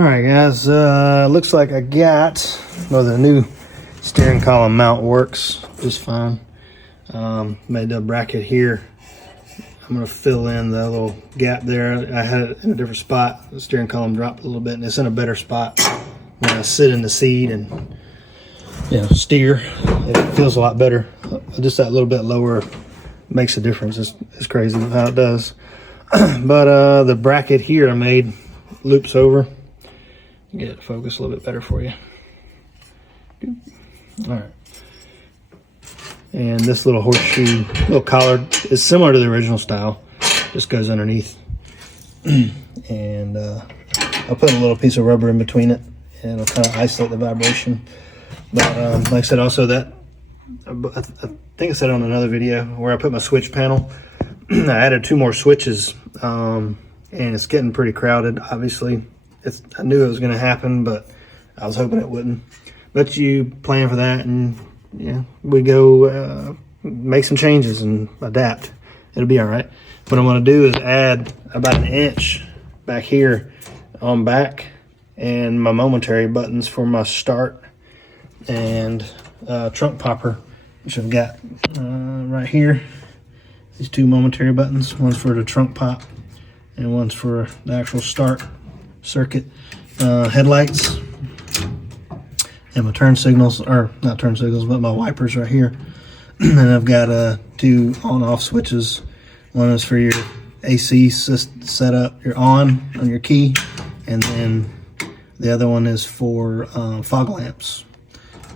All right, guys, looks like I got, well, the new steering column mount works just fine. Made a bracket here. I'm gonna fill in the little gap there. I had it in a different spot. The steering column dropped a little bit, and it's in a better spot when I sit in the seat and steer. It feels a lot better. Just that little bit lower makes a difference. It's crazy how it does. But the bracket here I made loops over. Get it to focus a little bit better for you. All right. And this little horseshoe, little collar is similar to the original style. Just goes underneath. And I'll put a little piece of rubber in between it, and it'll kind of isolate the vibration. But like I said, also that, I think I said on another video where I put my switch panel, I added 2 more switches, and it's getting pretty crowded, obviously. I knew it was going to happen, but I was hoping it wouldn't. But you plan for that, and we go make some changes and adapt. It'll be all right. What I'm going to do is add about 1 inch back here on back, and my momentary buttons for my start and trunk popper, which I've got right here. These 2 momentary buttons. One's for the trunk pop, and one's for the actual start circuit. Headlights, and my turn signals, or not turn signals, but my wipers right here. And I've got 2 on-off switches. One is for your AC setup, your on your key, and then the other one is for fog lamps.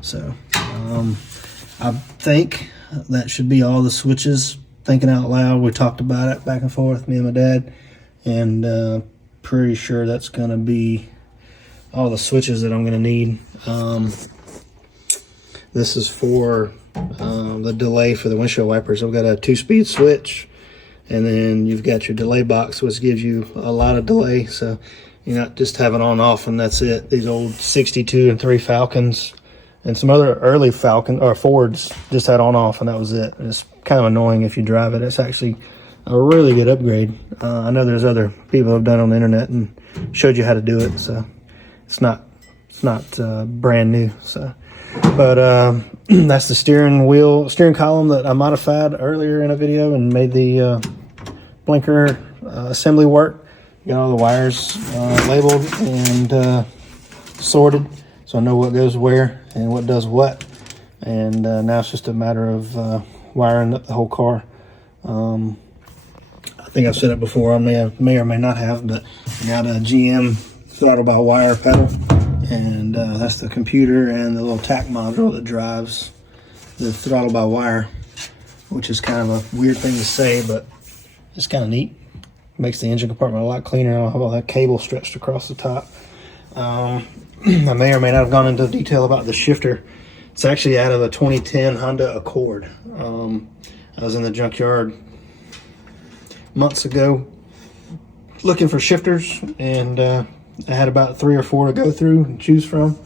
So I think that should be all the switches. Thinking out loud, we talked about it back and forth, me and my dad, and pretty sure that's going to be all the switches that I'm going to need. This is for the delay for the windshield wipers. I've got a 2-speed switch, and then you've got your delay box, which gives you a lot of delay, so you're not just having on off and that's it. These old 62 and 3 Falcons and some other early Falcon or Fords just had on off, and that was it. And it's kind of annoying if you drive it. It's actually a really good upgrade. I know there's other people who have done it on the internet and showed you how to do it, so it's not brand new. So, but that's the steering column that I modified earlier in a video and made the blinker assembly work. Got all the wires labeled and sorted, so I know what goes where and what does what. And now it's just a matter of wiring up the whole car. I think I've said it before, I may or may not have, but I got a GM throttle by wire pedal, and that's the computer and the little tack module that drives the throttle by wire, which is kind of a weird thing to say, but it's kind of neat. Makes the engine compartment a lot cleaner. I don't have all that cable stretched across the top. I may or may not have gone into detail about the shifter. It's actually out of a 2010 Honda Accord. I was in the junkyard months ago looking for shifters, and I had about 3 or 4 to go through and choose from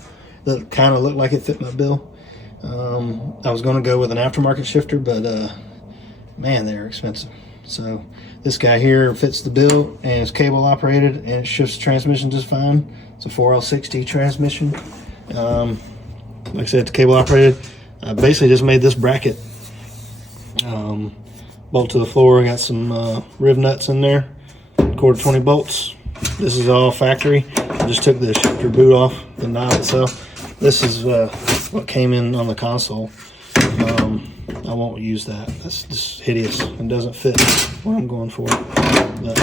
that kind of looked like it fit my bill. I was going to go with an aftermarket shifter, but man, they're expensive. So this guy here fits the bill, and it's cable operated, and it shifts transmission just fine. It's a 4L60 transmission. Like I said, it's cable operated. I basically just made this bracket. Bolt to the floor. Got some riv nuts in there. 1/4 bolts. This is all factory. I just took the shifter boot off the knob itself. This is what came in on the console. I won't use that. That's just hideous and doesn't fit what I'm going for. But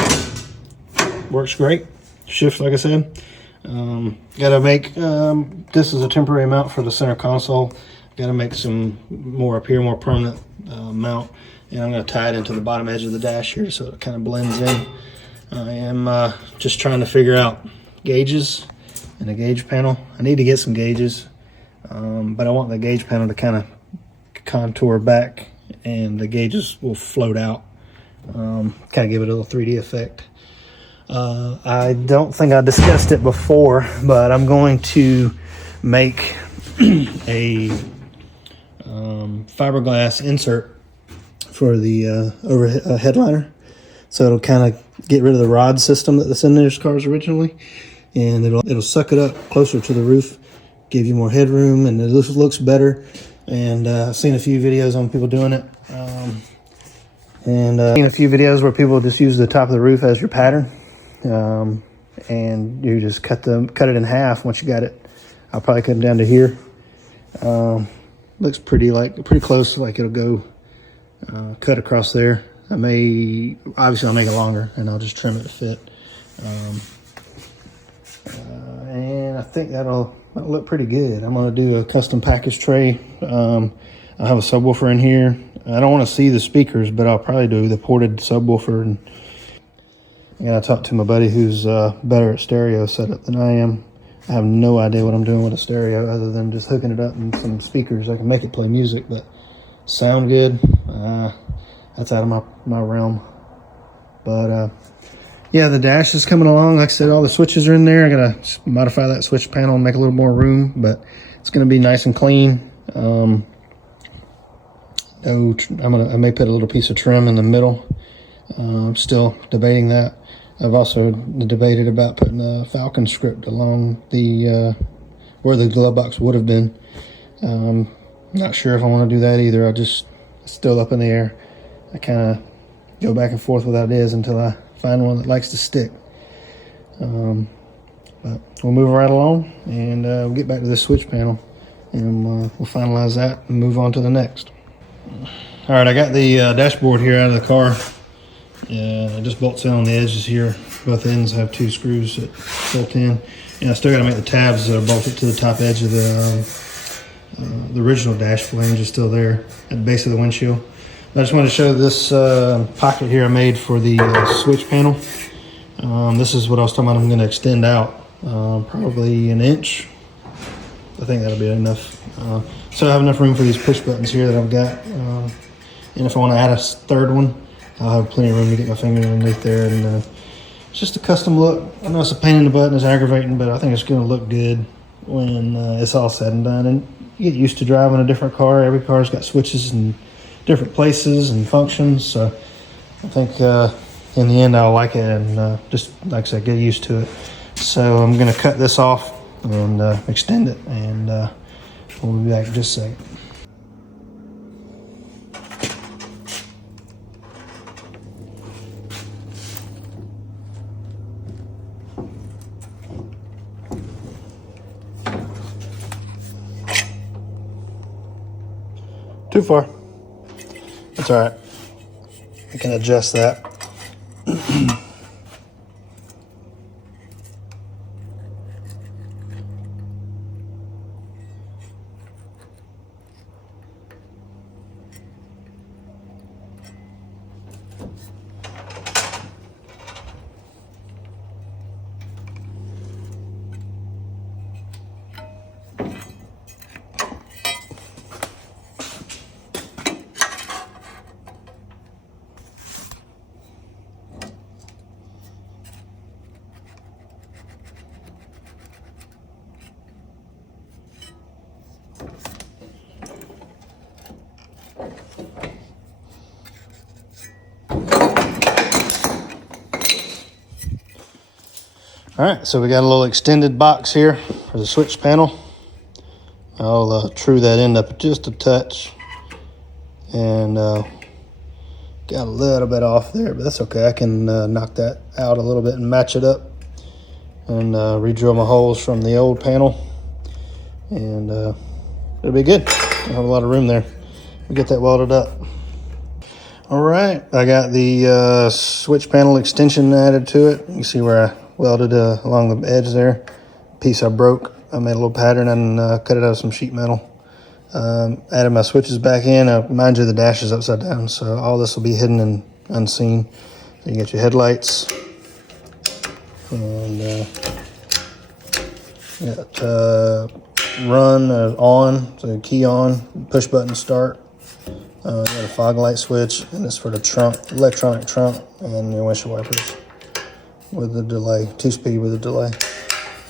works great. Shift, like I said. Gotta make, this is a temporary mount for the center console. Gotta make some more up here, more permanent mount. And I'm gonna tie it into the bottom edge of the dash here so it kind of blends in. I am just trying to figure out gauges and a gauge panel. I need to get some gauges, but I want the gauge panel to kind of contour back, and the gauges will float out, kind of give it a little 3D effect. I don't think I discussed it before, but I'm going to make a fiberglass insert for the overhead headliner, so it'll kind of get rid of the rod system that the Synder's cars originally, and it'll suck it up closer to the roof, give you more headroom, and it looks better. And I've seen a few videos on people doing it, seen a few videos where people just use the top of the roof as your pattern, and you just cut it in half once you got it. I'll probably cut them down to here. Looks pretty close, like it'll go cut across there. I'll make it longer, and I'll just trim it to fit. And I think that'll look pretty good. I'm gonna do a custom package tray. I'll have a subwoofer in here. I don't want to see the speakers, but I'll probably do the ported subwoofer. And I talked to my buddy who's better at stereo setup than I am. I have no idea what I'm doing with a stereo other than just hooking it up and some speakers. I can make it play music, but sound good, that's out of my realm. But yeah, the dash is coming along. Like I said, all the switches are in there. I gotta modify that switch panel and make a little more room, but it's gonna be nice and clean. I may put a little piece of trim in the middle. I'm still debating that. I've also debated about putting a Falcon script along the where the glove box would have been. Not sure if I want to do that either. It's still up in the air. I kind of go back and forth with ideas until I find one that likes to stick. But we'll move right along, and we'll get back to this switch panel, and we'll finalize that and move on to the next. All right, I got the dashboard here out of the car. It just bolts in on the edges here. Both ends have 2 screws that bolt in, and I still got to make the tabs that are bolted to the top edge of the original dash flange is still there at the base of the windshield. I just wanted to show this pocket here I made for the switch panel. This is what I was talking about. I'm going to extend out probably an inch. I think that'll be enough. So I have enough room for these push buttons here that I've got. And if I want to add a third one, I'll have plenty of room to get my finger underneath there. And it's just a custom look. I know it's a pain in the butt and it's aggravating, but I think it's going to look good when it's all said and done. And you get used to driving a different car. Every car's got switches in different places and functions. So I think in the end I'll like it, and just like I said, get used to it. So I'm going to cut this off and extend it, and we'll be back in just a second. Too far. That's all right. I can adjust that. All right, so we got a little extended box here for the switch panel. I'll true that end up just a touch, and got a little bit off there, but that's okay. I can knock that out a little bit and match it up, and re-drill my holes from the old panel, and it'll be good. I have a lot of room there. We get that welded up. All right, I got the switch panel extension added to it. You see where I welded along the edge there. Piece I broke. I made a little pattern and cut it out of some sheet metal. Added my switches back in. Mind you, the dash is upside down, so all this will be hidden and unseen. So you get your headlights, and got run on, so key on, push button start. Got a fog light switch, and this for the trunk, electronic trunk, and your windshield wipers with the delay, 2-speed with a delay.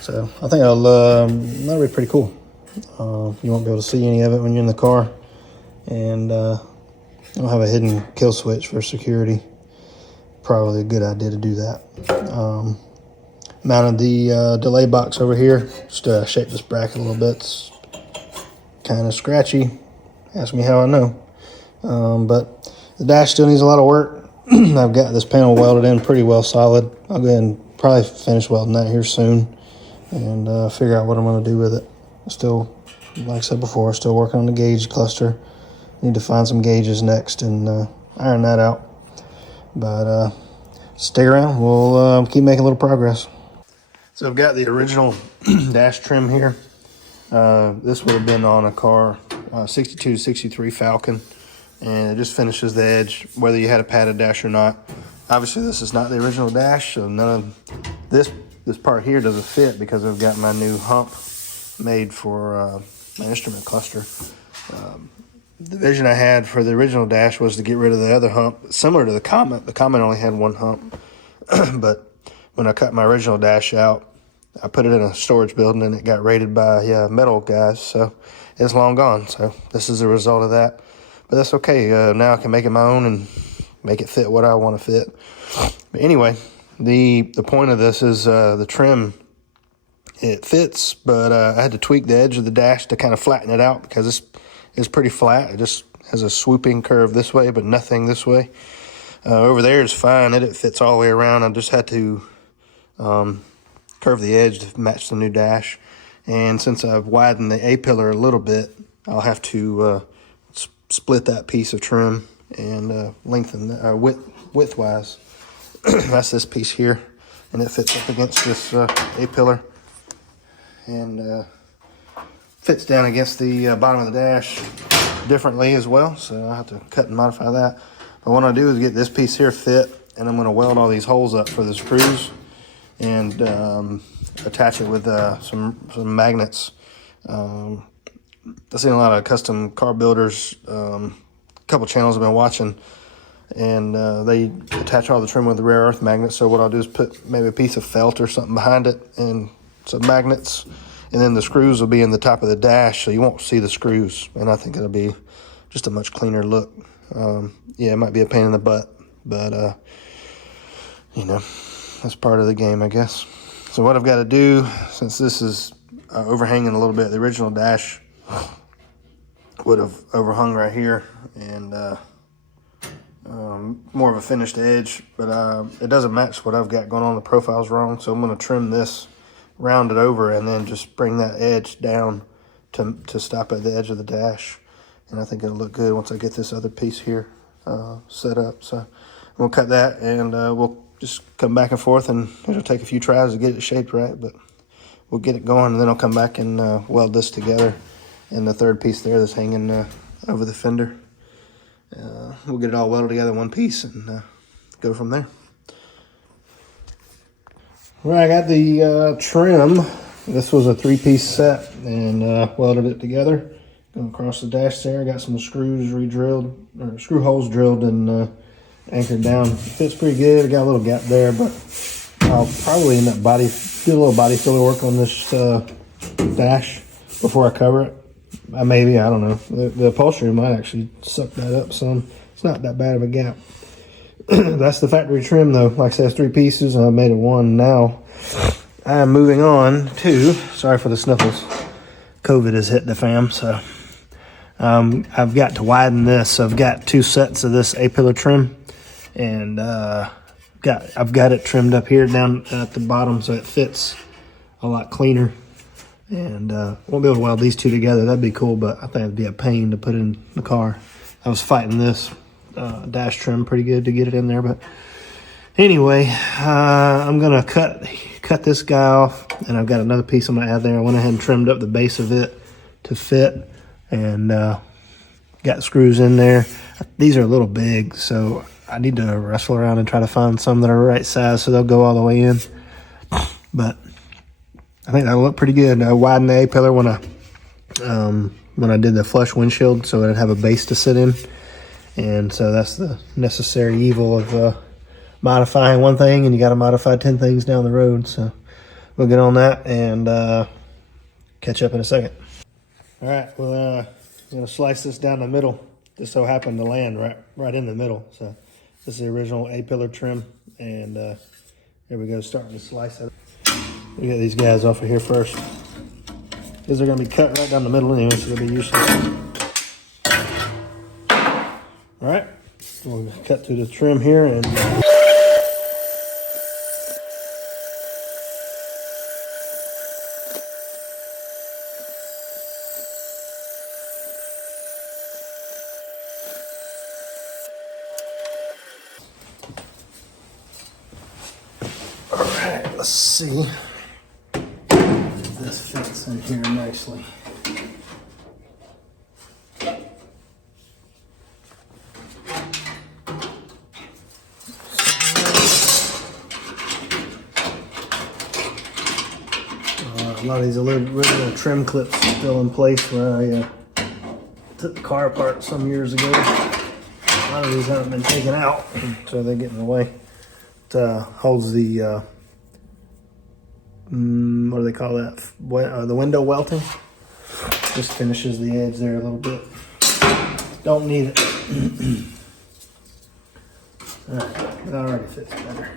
So I think that'll be pretty cool. You won't be able to see any of it when you're in the car, and I'll have a hidden kill switch for security. Probably a good idea to do that. Mounted the delay box over here. Just shape this bracket a little bit. It's kind of scratchy. Ask me how I know. But the dash still needs a lot of work. I've got this panel welded in pretty well solid. I'll go ahead and probably finish welding that here soon and figure out what I'm going to do with it. Still, like I said before, still working on the gauge cluster. Need to find some gauges next and iron that out. But stick around. We'll keep making a little progress. So I've got the original dash trim here. This would have been on a car, 62 63 Falcon, and it just finishes the edge, whether you had a padded dash or not. Obviously, this is not the original dash, so none of this part here doesn't fit because I've got my new hump made for my instrument cluster. The vision I had for the original dash was to get rid of the other hump, similar to the Comet. The Comet only had one hump, but when I cut my original dash out, I put it in a storage building and it got raided by metal guys, so it's long gone. So this is a result of that, but that's okay. Now I can make it my own and make it fit what I want to fit. But anyway, the point of this is the trim. It fits, but I had to tweak the edge of the dash to kind of flatten it out because it's pretty flat. It just has a swooping curve this way, but nothing this way. Over there is fine. It fits all the way around. I just had to curve the edge to match the new dash. And since I've widened the A-pillar a little bit, I'll have to split that piece of trim and lengthen width-wise. That's this piece here, and it fits up against this A-pillar and fits down against the bottom of the dash differently as well, so I'll have to cut and modify that. But what I'll do is get this piece here fit, and I'm going to weld all these holes up for the screws and attach it with some magnets. I've seen a lot of custom car builders, a couple channels I've been watching, and they attach all the trim with the rare earth magnets. So what I'll do is put maybe a piece of felt or something behind it and some magnets, and then the screws will be in the top of the dash, so you won't see the screws, and I think it'll be just a much cleaner look. Yeah, it might be a pain in the butt, but that's part of the game, I guess. So what I've got to do, since this is overhanging a little bit, the original dash would have overhung right here and more of a finished edge, but it doesn't match what I've got going on. The profile's wrong, so I'm going to trim this, round it over, and then just bring that edge down to stop at the edge of the dash. And I think it'll look good once I get this other piece here set up. So we'll cut that, and we'll just come back and forth, and it'll take a few tries to get it shaped right, but we'll get it going, and then I'll come back and weld this together. And the third piece there that's hanging over the fender, we'll get it all welded together in one piece and go from there. Right, I got the trim. This was a 3-piece set, and welded it together. Going across the dash there, got some screws re-drilled, or screw holes drilled and anchored down. It fits pretty good. I got a little gap there, but I'll probably end up do a little body filler work on this dash before I cover it. Maybe, I don't know. The upholstery might actually suck that up some. It's not that bad of a gap. That's the factory trim though. Like I said, it's 3 pieces, and I made it one. Now I'm moving on to, sorry for the sniffles, COVID has hit the fam, so I've got to widen this. So I've got 2 sets of this A-pillar trim, and I've got it trimmed up here down at the bottom so it fits a lot cleaner. And won't be able to weld these 2 together. That'd be cool, but I think it'd be a pain to put in the car. I was fighting this dash trim pretty good to get it in there, but anyway, I'm gonna cut this guy off, and I've got another piece I'm gonna add there. I went ahead and trimmed up the base of it to fit, and got screws in there. These are a little big, so I need to wrestle around and try to find some that are right size so they'll go all the way in. But I think that'll look pretty good. I widened the A-pillar when I did the flush windshield, so it'd have a base to sit in. And so that's the necessary evil of modifying one thing, and you got to modify 10 things down the road. So we'll get on that and catch up in a second. All right, well, I'm gonna slice this down the middle. Just so happened to land right in the middle. So this is the original A-pillar trim, and here we go, starting to slice it. We get these guys off of here first, because they're going to be cut right down the middle anyway, so they'll be useless. All right, so we'll cut through the trim here and. All right, let's see if this fits in here nicely. A lot of these original trim clips are still in place where I took the car apart some years ago. A lot of these haven't been taken out, so they get in the way. It holds the, what do they call that? The window welting. Just finishes the edge there a little bit. Don't need it. Alright, it already fits better.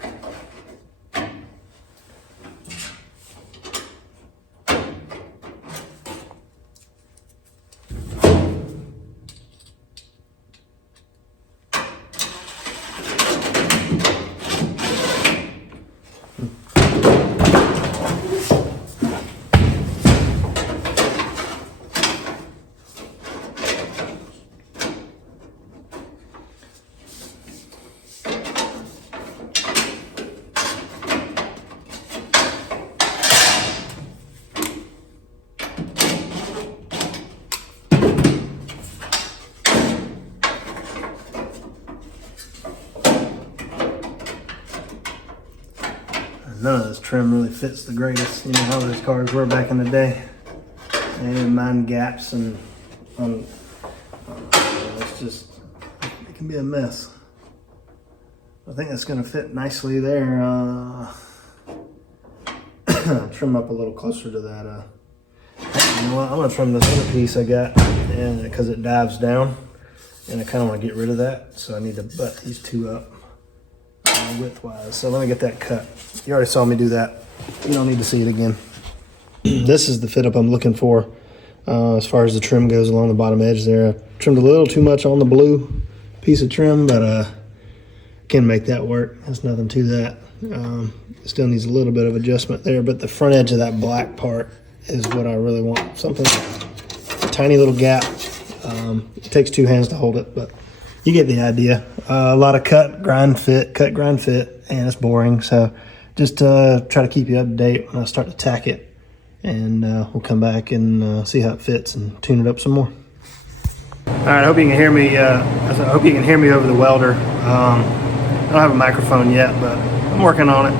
None of this trim really fits the greatest. You know how those cars were back in the day. They didn't mind gaps and it's just, it can be a mess. I think that's going to fit nicely there. Trim up a little closer to that. You know what? I'm going to trim this other piece I got because it dives down, and I kind of want to get rid of that. So I need to butt these two up widthwise. So let me get that cut. You already saw me do that. You don't need to see it again. This is the fit up I'm looking for as far as the trim goes along the bottom edge there. I trimmed a little too much on the blue piece of trim, but can make that work. There's nothing to that. Still needs a little bit of adjustment there, but the front edge of that black part is what I really want. Something, a tiny little gap. It takes two hands to hold it, but you get the idea. A lot of cut, grind, fit, and it's boring. So just try to keep you up to date when I start to tack it, and we'll come back and see how it fits and tune it up some more. All right, I hope you can hear me. I hope you can hear me over the welder. I don't have a microphone yet, but I'm working on it.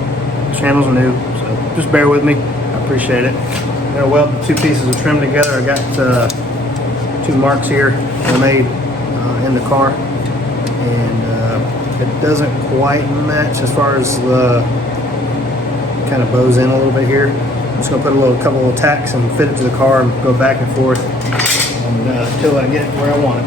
The channel's new, so just bear with me. I appreciate it. I'm gonna weld the two pieces of trim together. I got two marks here that I made in the car, and it doesn't quite match as far as the kind of bows in a little bit here. I'm just gonna put a couple of tacks and fit it to the car and go back and forth until I get it where I want it.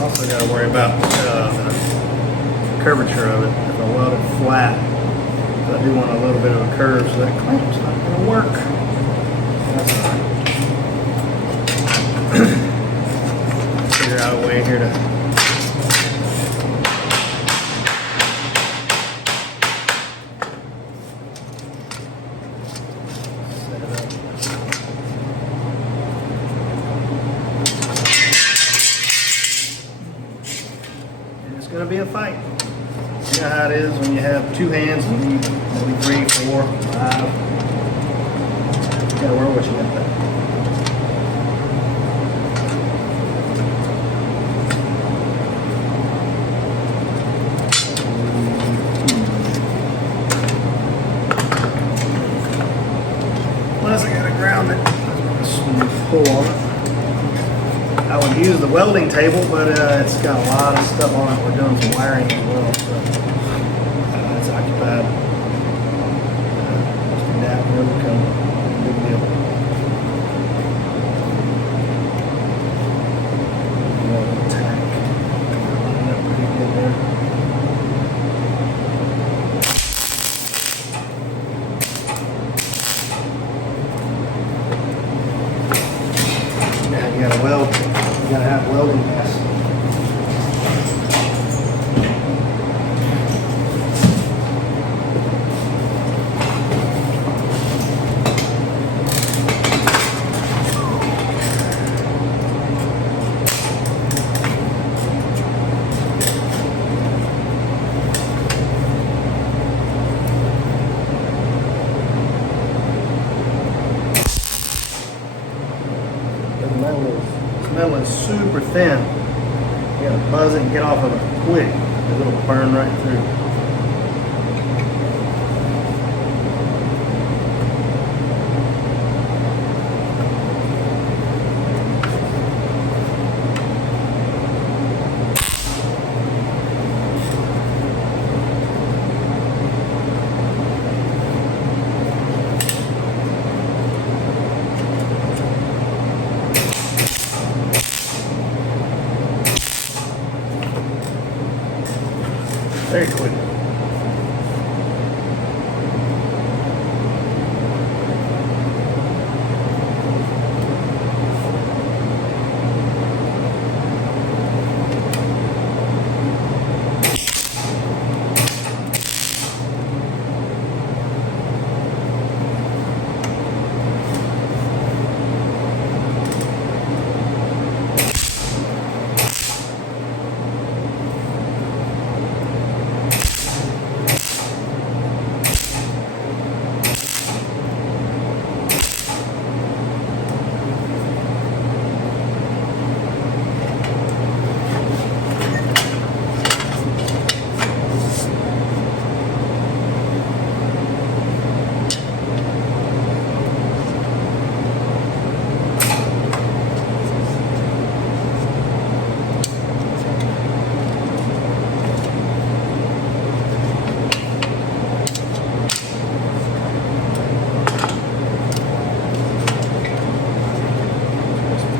Also got to worry about the curvature of it. If I weld it flat, I do want a little bit of a curve, so that clamp's not going to work. That's all right. Figure out a way here to set it up. It's going to be a fight. You know how it is when you have two hands and you need maybe 3, 4, 5. You gotta work what you got there. Plus I gotta ground it. Smooth pull on it. I would use the welding table, but it's got a lot of stuff on it. We're doing some wiring as well, so it's occupied. Just that road come, big deal. You gotta weld, you gotta have welding gas. This metal is super thin. You gotta buzz it and get off of it quick. It'll burn right through. Very quick.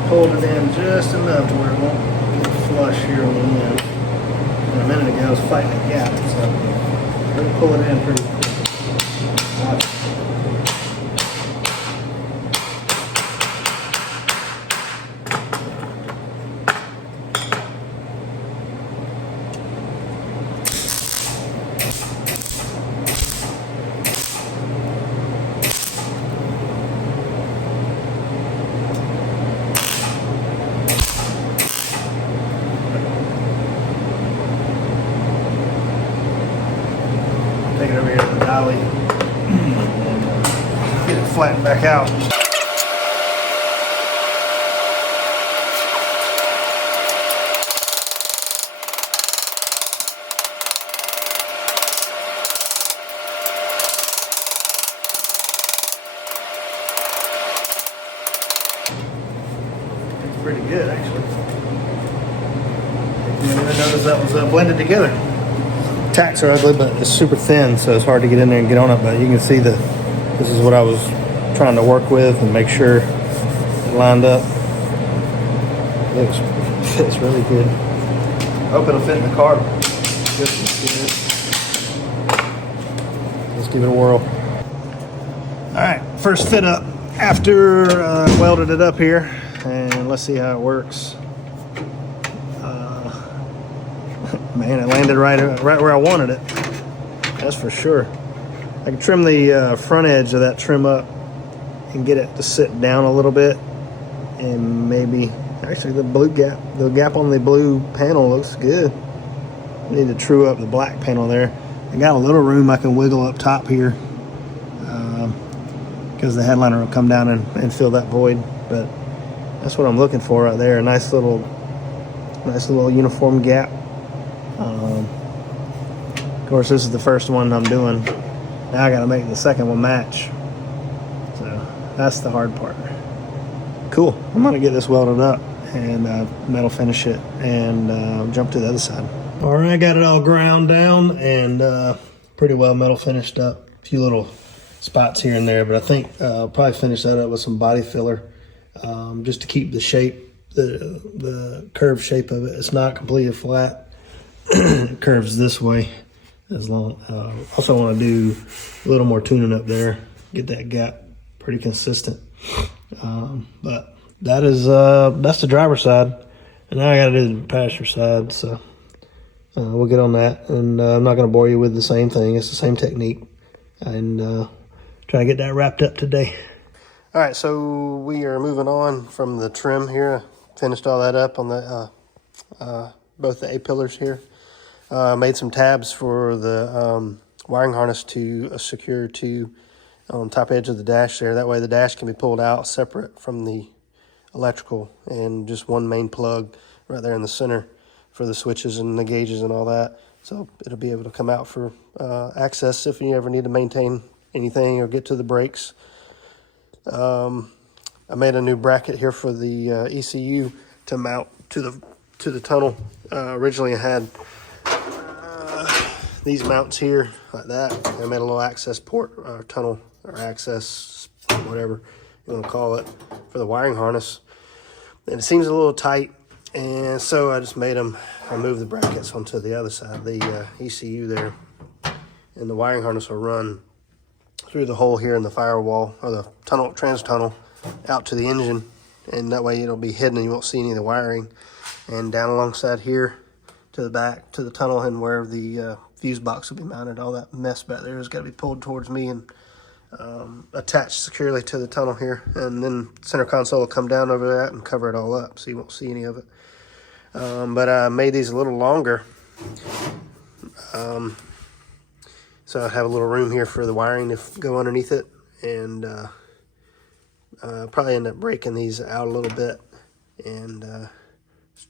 Pulled it in just enough to where it won't get flush here on the end. And a minute ago I was fighting a gap, so we're gonna pull it in pretty quick. Take it over here to the dolly and get it flattened back out. It's pretty good, actually. You didn't even notice that was blended together. Tacks are ugly, but it's super thin, so it's hard to get in there and get on it. But you can see this is what I was trying to work with and make sure it lined up. Fits really good. I hope it'll fit in the car. Let's give it a whirl. All right, first fit up after welded it up here, and let's see how it works. Man, it landed right where I wanted it. That's for sure. I can trim the front edge of that trim up and get it to sit down a little bit, and maybe actually the gap on the blue panel looks good. I need to true up the black panel there. I got a little room I can wiggle up top here because the headliner will come down and fill that void. But that's what I'm looking for right there. A nice little uniform gap. Of course, this is the first one I'm doing. Now I got to make the second one match. So that's the hard part. Cool. I'm going to get this welded up and metal finish it and jump to the other side. All right, I got it all ground down and pretty well metal finished up. A few little spots here and there, but I think I'll probably finish that up with some body filler just to keep the shape, the curved shape of it. It's not completely flat. It curves this way. Also want to do a little more tuning up there, get that gap pretty consistent. But that is that's the driver's side, and now I got to do the passenger side. So we'll get on that, and I'm not going to bore you with the same thing. It's the same technique, and try to get that wrapped up today. All right, so we are moving on from the trim here. Finished all that up on the both the A-pillars here. Made some tabs for the wiring harness to secure to on top edge of the dash there. That way the dash can be pulled out separate from the electrical, and just one main plug right there in the center for the switches and the gauges and all that. So it'll be able to come out for access if you ever need to maintain anything or get to the brakes. I made a new bracket here for the ECU to mount to the tunnel. Originally I had these mounts here like that. I made a little access port or tunnel or access, whatever you want to call it, for the wiring harness. And it seems a little tight, and so I just made them. I moved the brackets onto the other side, the ECU there, and the wiring harness will run through the hole here in the firewall or the tunnel, trans tunnel, out to the engine, and that way it'll be hidden and you won't see any of the wiring. And down alongside here to the back to the tunnel, and where the fuse box will be mounted, all that mess back there has got to be pulled towards me and attached securely to the tunnel here, and then center console will come down over that and cover it all up so you won't see any of it. But I made these a little longer, so I have a little room here for the wiring to go underneath it, and probably end up breaking these out a little bit and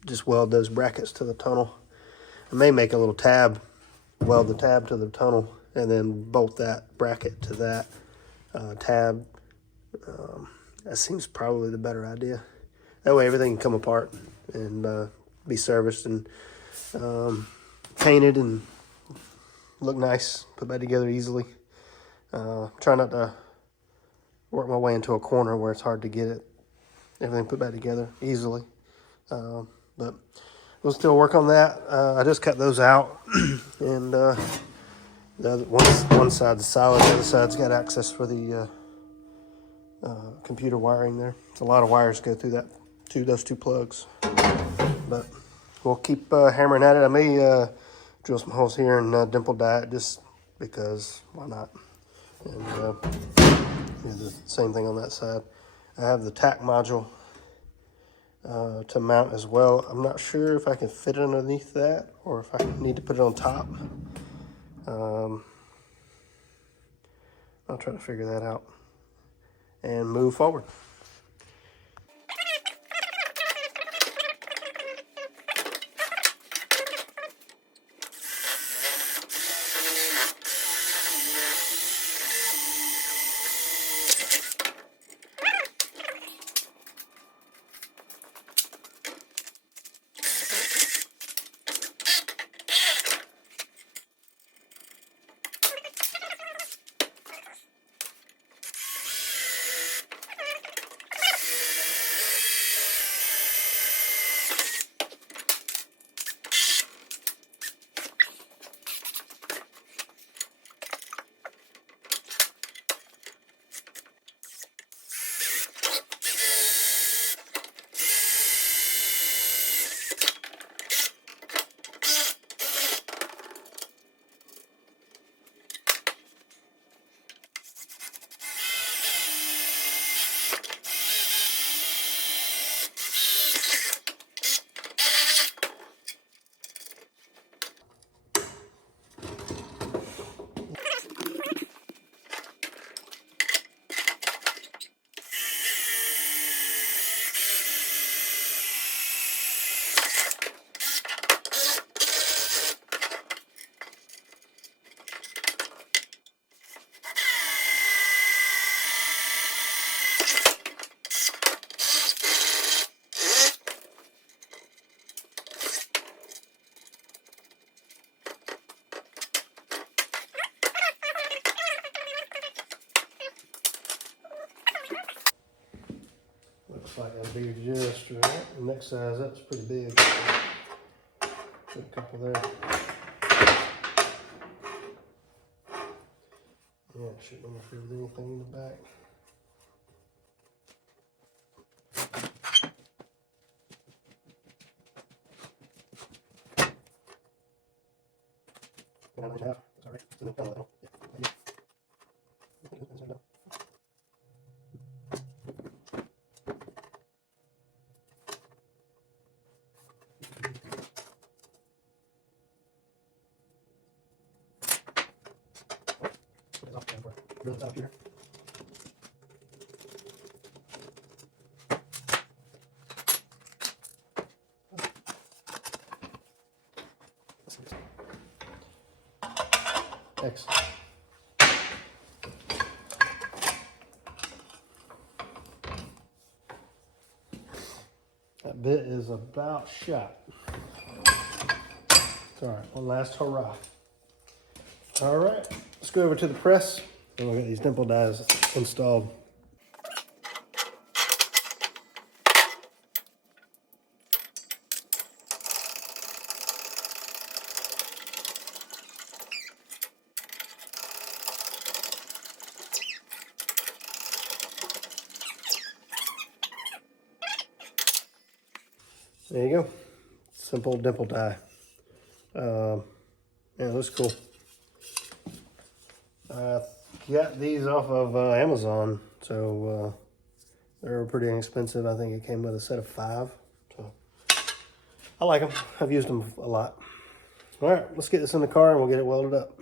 just weld those brackets to the tunnel. I may make a little tab, weld the tab to the tunnel, and then bolt that bracket to that tab. That seems probably the better idea. That way everything can come apart and be serviced and painted and look nice, put back together easily. Try not to work my way into a corner where it's hard to get it, everything put back together easily. But we'll still work on that. I just cut those out, and the other, one side's solid, the other side's got access for the computer wiring there. It's a lot of wires go through that, those two plugs. But we'll keep hammering at it. I may drill some holes here and dimple die it just because, why not? And do the same thing on that side. I have the tack module to mount as well. I'm not sure if I can fit it underneath that or if I need to put it on top. I'll try to figure that out and move forward. Looks like that'll be just right. The next size up's pretty big. Put a couple there. Yeah, shouldn't interfere with anything in the back. Here. Excellent. That bit is about shot. It's all right. One last hurrah. All right, let's go over to the press and we'll get these dimple dies installed. There you go. Simple dimple die. Yeah, it looks cool. I got these off of Amazon, so they were pretty inexpensive. I think it came with a set of 5. So I like them. I've used them a lot. All right, let's get this in the car and we'll get it welded up.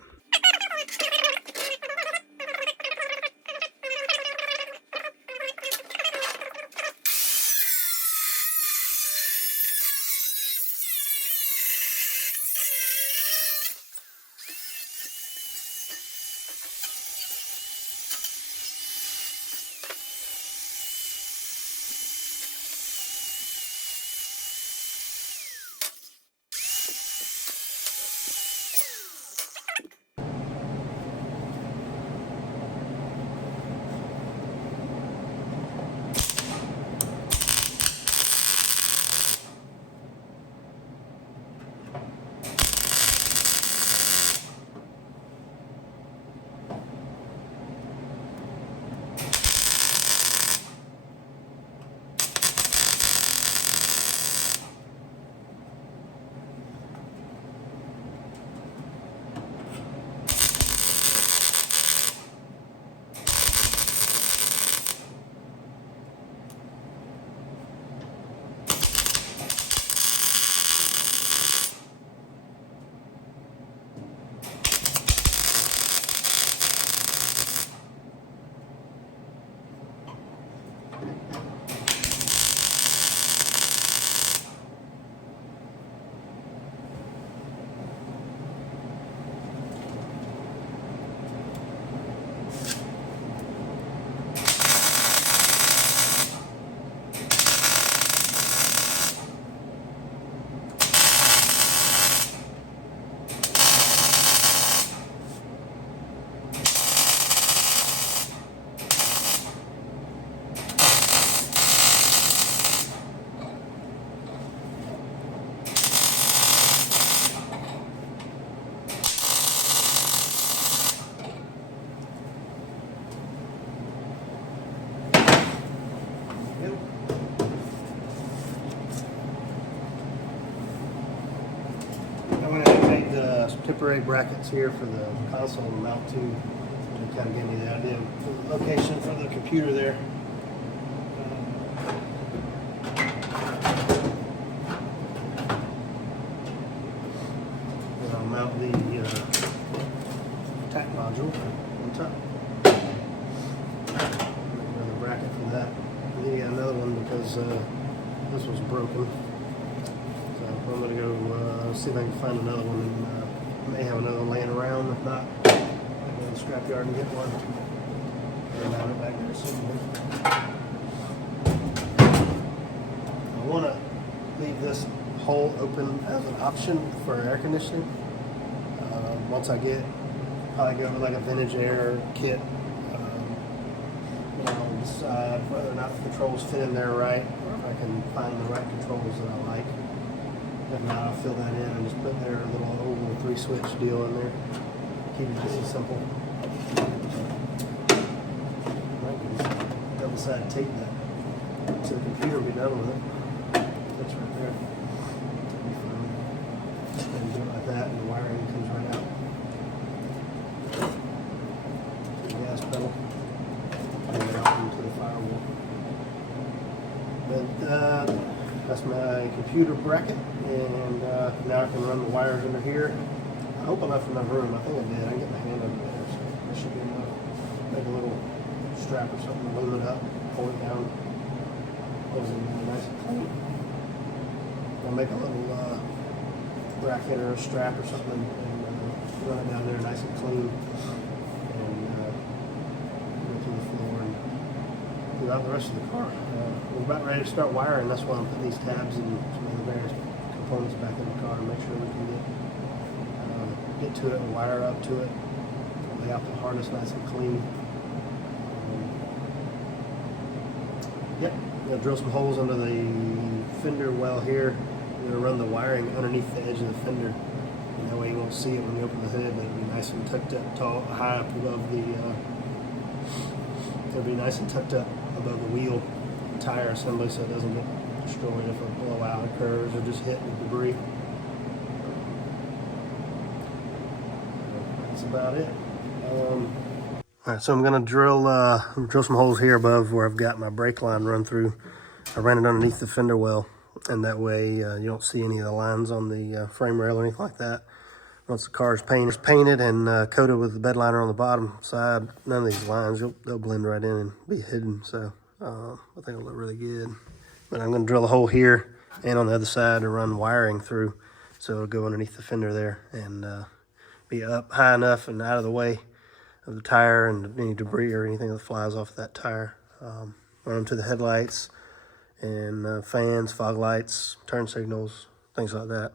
Some temporary brackets here for the console to mount to kind of give me the idea of the location for the computer there. And I'll mount the tack module on top. Another bracket for that. I need to get another one because this was broken. So I'm going to go see if I can find another one. And, may have another one laying around. If not, I'll go to the scrapyard and get one. And mount it back there soon. I want to leave this hole open as an option for air conditioning. Once I get, probably go with like a vintage air kit. I'll decide whether or not the controls fit in there right, or if I can find the right controls that I like. If not, I'll fill that in and just put their little oval 3-switch deal in there. Keep it just simple. Might be just double-sided tape that so the computer will be done with it. That's right there. And do it like that, and the wiring comes right out. gas pedal and out into the firewall. But that's my computer bracket, and now I can run the wires under here. I hope I left enough room. I think I did. I can get my hand under there, so that should be enough. Make a little strap or something to loom it up, pull it down, close it really nice and clean. I'll make a little bracket or a strap or something and run it down there nice and clean, and go to the floor and throughout the rest of the car. We're about ready to start wiring. That's why I'm putting these tabs and some of the various components back in the car to make sure we can get to it and wire up to it. Lay out the harness nice and clean. Yep, I'm going to drill some holes under the fender well here. I'm going to run the wiring underneath the edge of the fender, and that way you won't see it when you open the hood. It'll be nice and tucked up, tall, high up above the. It'll be nice and tucked up above the wheel tire assembly, so it doesn't get destroyed if a blowout occurs or just hit with debris. That's about it. All right, so I'm gonna drill some holes here above where I've got my brake line run through. I ran it underneath the fender well, and that way you don't see any of the lines on the frame rail or anything like that. Once the car is painted and coated with the bed liner on the bottom side, none of these lines, they'll blend right in and be hidden. So I think it'll look really good. But I'm gonna drill a hole here and on the other side to run wiring through, so it'll go underneath the fender there and be up high enough and out of the way of the tire and any debris or anything that flies off that tire. Run them to the headlights and fans, fog lights, turn signals, things like that.